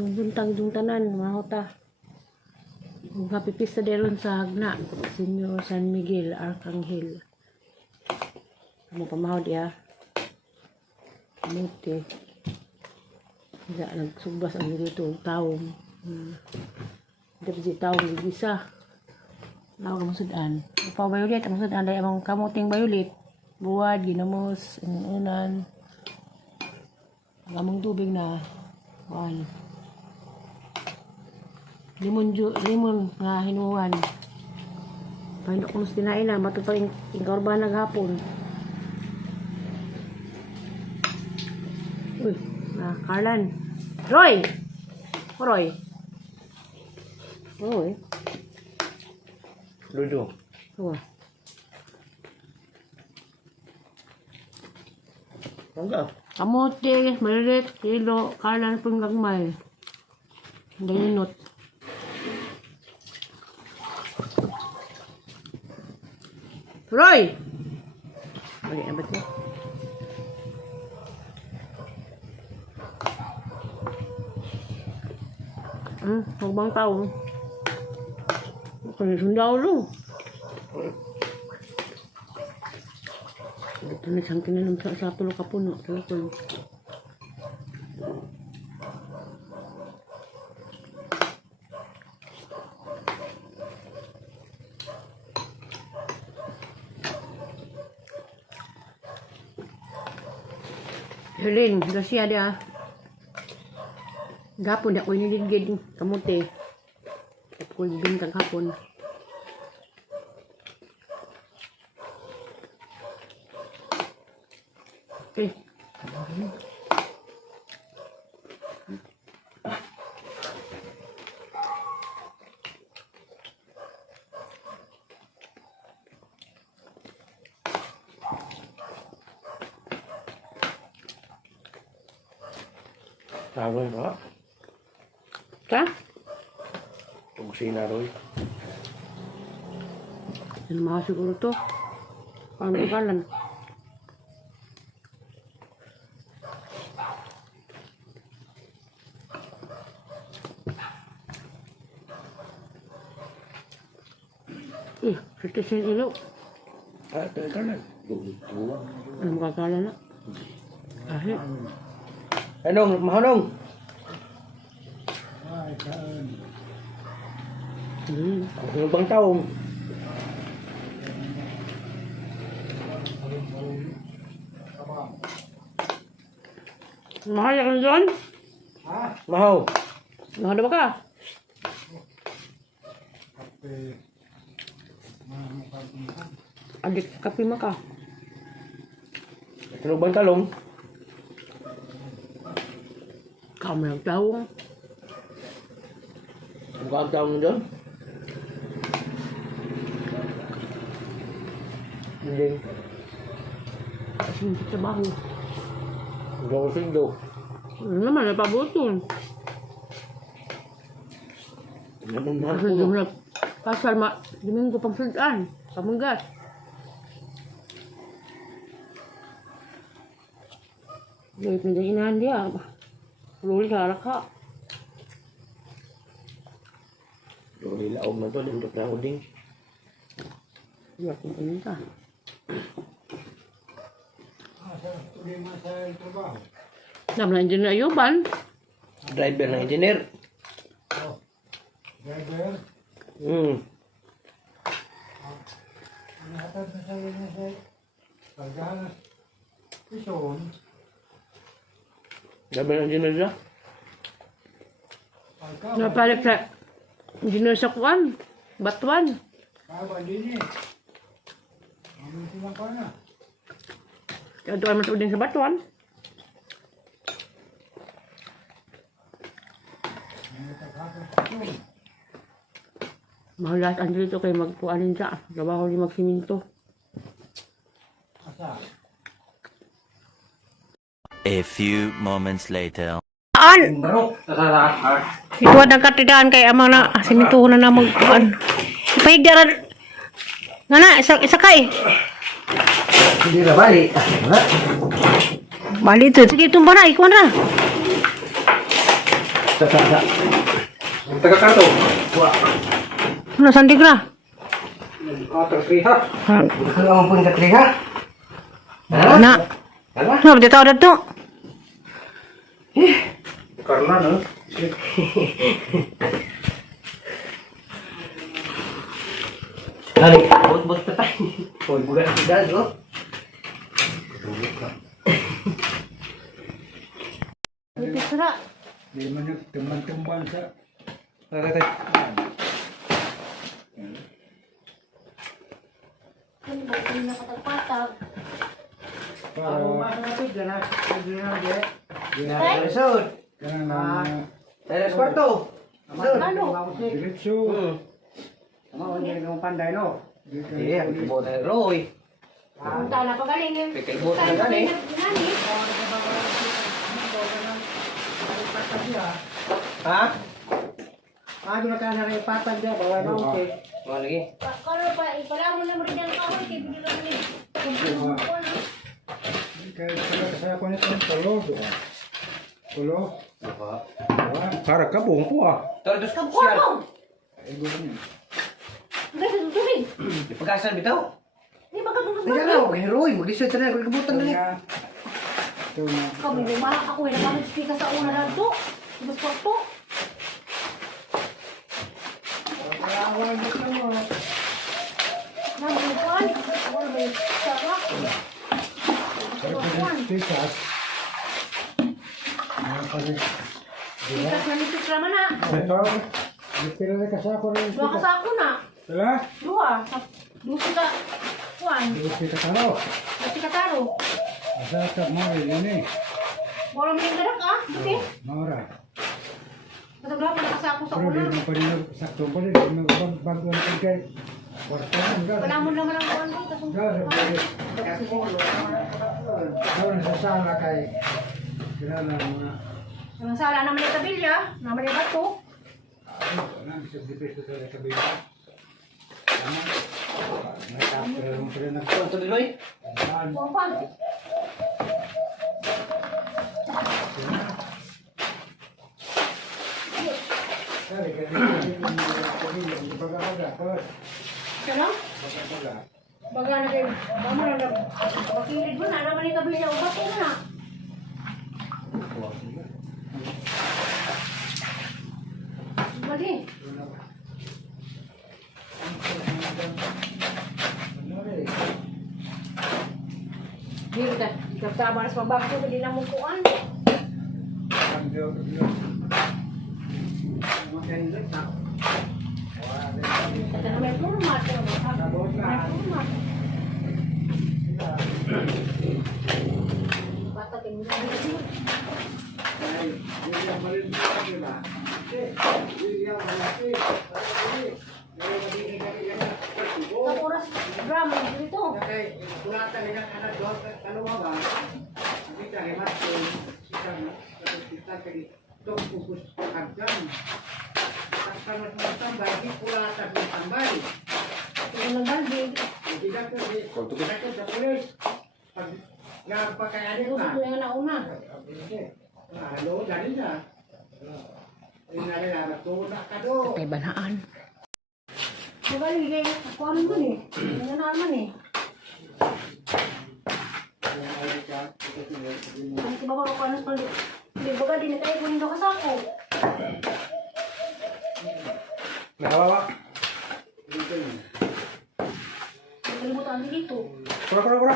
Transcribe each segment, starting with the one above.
Buntang yung tanan, mahota. Happy Pista deron sa Hagna, Senyor San Miguel, Arcangel. Kamu pamahod ya. Kamuti. Hindi, nagsubas ang dito, taong. Hindi pa si taong, isa. Tawag ang sudan. Upaw violet, ang sudan, dahil amang kamuting violet. Buwad, ginamos, unan. Ang amang tubig na. Kuan. Limon nga hinuwan. Pahinok kung tinain na, matupag yung kaurban naghapon. Uy, Carlan. Roy! Roy. Roy. Ludo. Oh. Hanggang. Kamote, malilit, kilo, Carlan pong gagmay. Dalinot. Roy! Balik na ba't mo? Huwag taong. Sundaw lo. Ito na siyang kinanam sa tulo ka puno. Tulo. Helen, Garcia dia. Gapon ako niligid kamote. Ako bintang hapon. Okay. Tagoy ba? Ka? Kusina Roy. Ano mga siguro to? Parang ugalan. Kritisin ilo. Ito na. Ano makakala na? Kahit. Anong, mahanong? Ang bang taong? Mahal ka dyan? Mahaw. Mahal ba ka? Adik kape maka. Anong bang talong? Kamu yang tahu. Buka ang taong doon? Hindi. Hindi kita bahu. Hindi ako sindo. Ano naman, napabutol. Kasi yung nagpasal Domingo pang sudan. Pamanggas. Jadi pindahin dia. Luli ka ka. Luli laom na to, lindot na uding. Iya, kung pinta. Nama na engineer Ayuban. Driver na engineer. Driver? Nahatag na sa'yo na sa'yo. Pagkahanas. Ison. Driver na engineer siya. Napalit sa engineer sa kuan. Batuan. Kaba din eh. Amin silang ka na. Kaya doon mas udin sa batuan. Mahulas ang dito kay magpuanin siya. Trabaho ni magsiminto. Asa? A few moments later. An! Barok. Ikaw ang katidaan kay amang na siminto na na magpuan. Ipahigdaran. Nga na, isa kay. Hindi na bali. Bali ito. Sige, tumba na. Ikaw na. Ang taga-kato. Ano, sandig na? Triha. Ano pun katriha? Na. Ano, di tao dito? Karena no. Hari, buat tetap. Oh, bukan tidak loh. Ipis na. Di man yung teman-teman sa Ano ba, hindi na patag-patag. Resort. Kanang Teres kwarto. Ano? diretso. Iya, buat Roy. Punta na pagaling. Kikibot na gani. Ha? Ano na ka na rin patag dyan, bawa na okay. Mau lagi? Kalau pa, ipala mo na mo rin ang kahoy, kaya bigyan lang ni. Kaya saya ko nito ng tulo. Tulo? Para ka buong po ah. Terus ka Kwarto! Ay, gulo niya. Hindi sa tutulin. Di pagkasan bitaw. Hindi ba katulog Tidak ba? lah, kay Roy, mag-research na kebutan na ni. Ito na. Kami lumahak ako eh, nakamit ka sa una na ito. Ibas kwarto. Awan mo ka mo. Namukuan. Wala ba yung sarap? Namukuan. Tikas. Tikas na nipis naman na. Ito. Dipila na kasako rin. Dua kasako na. Sila? Dua. Dusi ka. Kuan. Dipila ka taro. Dusi ka taro. Asa ka mo rin eh. Wala mo yung gadak ah. Dusi. Maura. Matagla pa na kasako sa Pero di una. mo pa rin sakto pa rin. Di mo bago na kay kwarta na. Panamon naman ang kuan ko. Doon sa sala kay kilala mga Ang sala naman yung tabilya. Naman yung bato. nang sa dipito sa kabila. Tama. Nakapira mo pa rin na. Ito di Roy. Kuan pa. Sorry, kasi hindi baga-baga. Ano? Baga na kayo. Bama na lang. Bakilid mo na. Naman yung tabilya. O bato mo na. Bali. Dito ka. Ikaw sa abaras pagbago. Hindi na mo kuan. Kata na may format. May format. Bata kayo. Sa oras drama dito. Yung nagbandi. Ito sa tuloy na una. Patay banaan. Diba ligay? Ako ano man eh. Ano naman eh. Ang iba ko ako ano pa. Hindi baga din na tayo kung hindi kasako. Nawawa. Kalimutan din dito. Kura.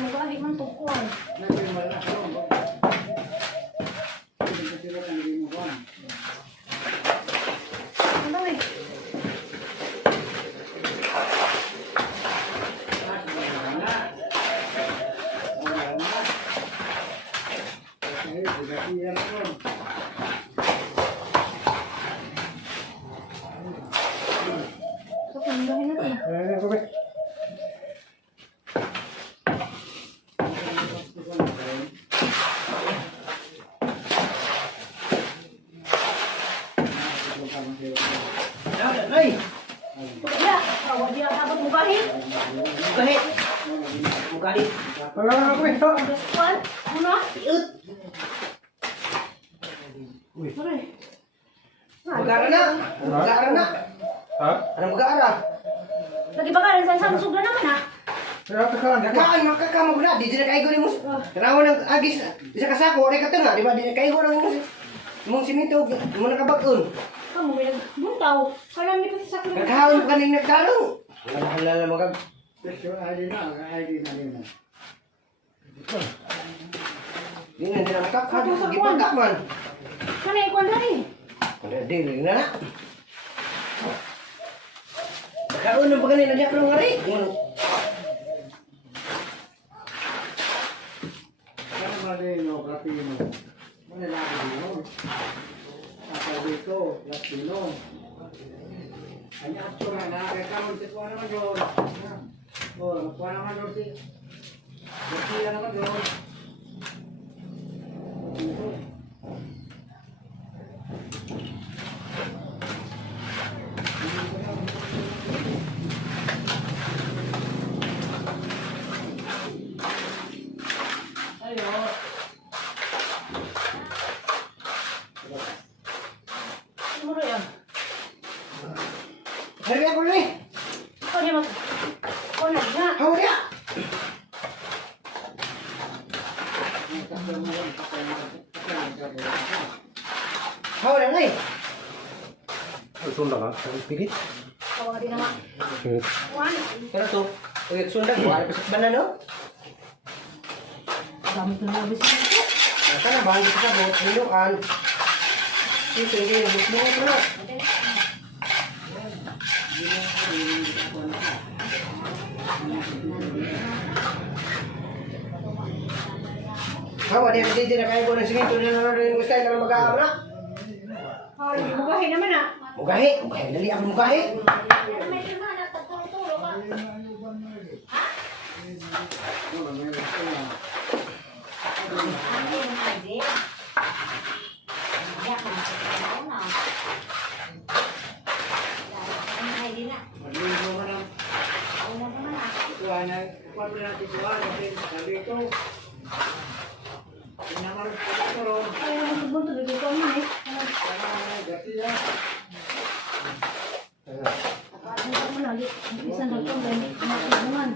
Nagalit man tukuan. Ano eh? So, pinulahin natin. Ay, Ya, awak dia apa Mugahin. Kahit. Kahit. Wala na ako ito. Kuan. Ano? Iut. Aray. Mag-aara na. Mag-aara na. Ha? Anong mag-aara? Lagi ba ka sa Samsung na naman ha? Kaya tekalan ka. Nakaan, makakamag na. Di na kaigo ni mo. Tanawan ng agis. Isa kasako. Oray ka nga. Di ba? Di na kaigo ng mong simento. Mo nakabag-on. Kamu may nagbuntaw. Kala may pati sa kulo. Nagkahawin pa rin nagkarong. Alala magag. Picture ID na. ID na rin. Di na din ang makakad. Gipagkak man. Kana ikuan na rin. Di rin na. Nagkaroon ng paganin. Nagyak ng ngari. Ano Marino, Rapino? Malalaki dino. Ako dito, Rapino. Kanya ako na, kaya karon si Kuya naman yun. Oh, Kuya naman yun si. Kuya naman yun. Muro yan. Harap ako rin. Ikaw di mag... Ikaw na nga. Hawa niya. Hawa na nga eh. Sunda ka? Pigit? Kawa din naman. Kuan. Pero to, pag sundag mo, ano pa sa banan no? Dami ko na nabis nito. Nasa na, bahal dito sa bot, hinukan. Dito, hindi, gusto mo ito na. Hawa, di na kaya ko ng simento na naroon gusto tayo na mag-aam na. Ay, mugahin naman ah. Mugahi, dali ako mugahi. May na tagturo-turo ka. Marino ka na. Kuha na, kuha mo natin kuha. Sabi ito. Pinaman ko ron. Ay, nagbunto dito ko na eh. Gati ya. Ano mo na, isang nagtong ganit. Nakit naman.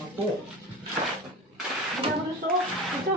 Ako. Hindi ako gusto. Ito.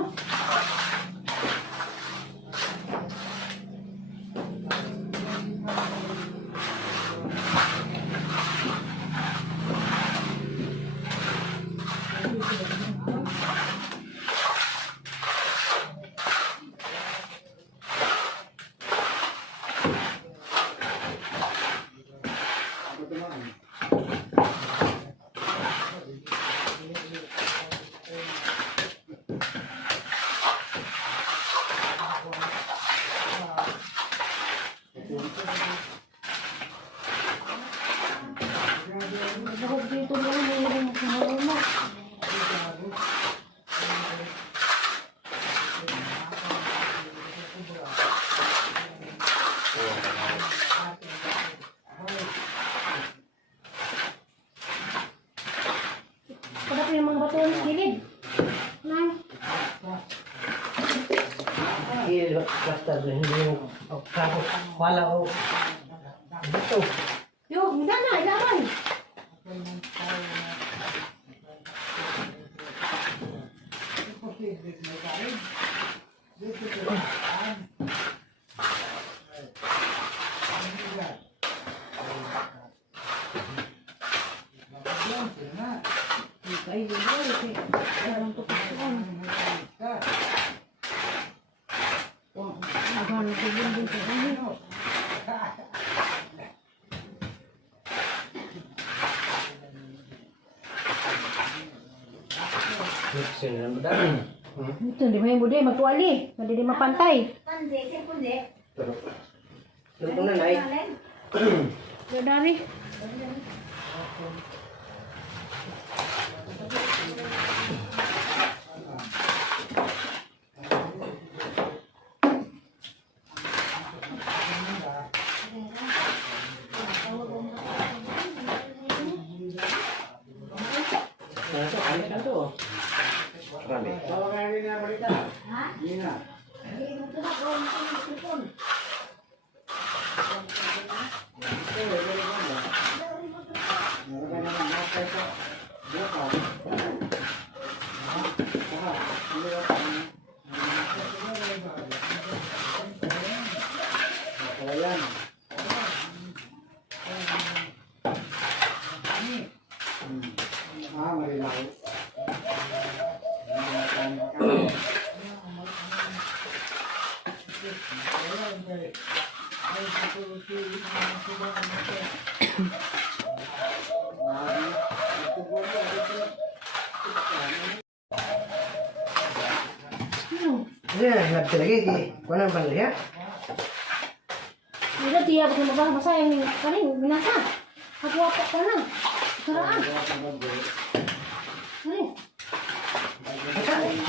Bakit dito lang may mga mo? Dapat yung mga bato sa gilid. Nang. Iya, basta hindi yung tapos wala ko. Dito. Yo, hindi na, ilaban. Ay, yun yun. Parang tutusan. Naghanap ko yun din sa kanino. Ito, hindi mo yung bude, magtuwali. Hindi di mapantay. Luto na nai. Dari. lagi na balita. Hindi na. Ayan. Marilaw. Ya, nggak bisa lagi di mana bang ya? Udah dia bukan masa yang kali binasa. Aku apa kana? Seraan. Ini.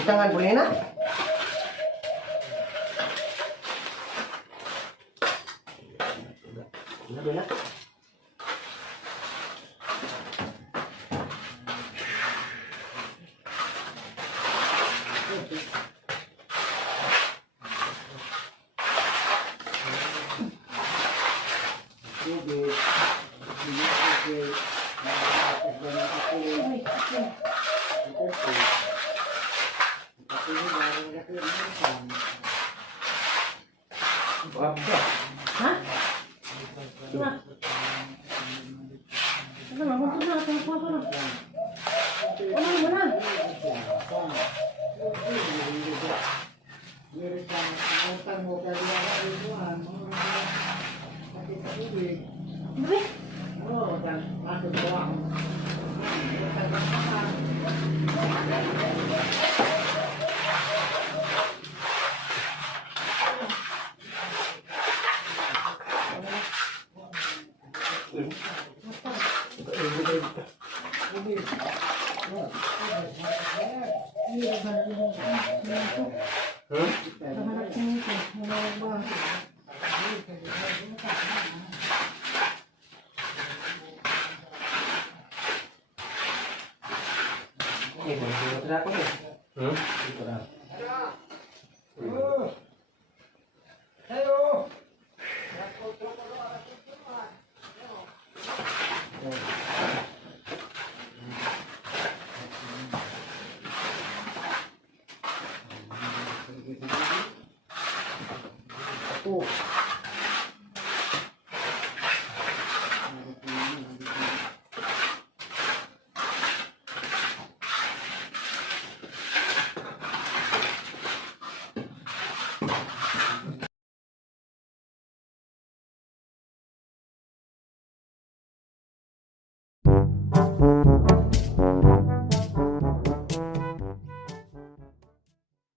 Kita nggak boleh nak? Nggak boleh. Hah? Nah. Mana mana? Mana? Bebe. Tuh.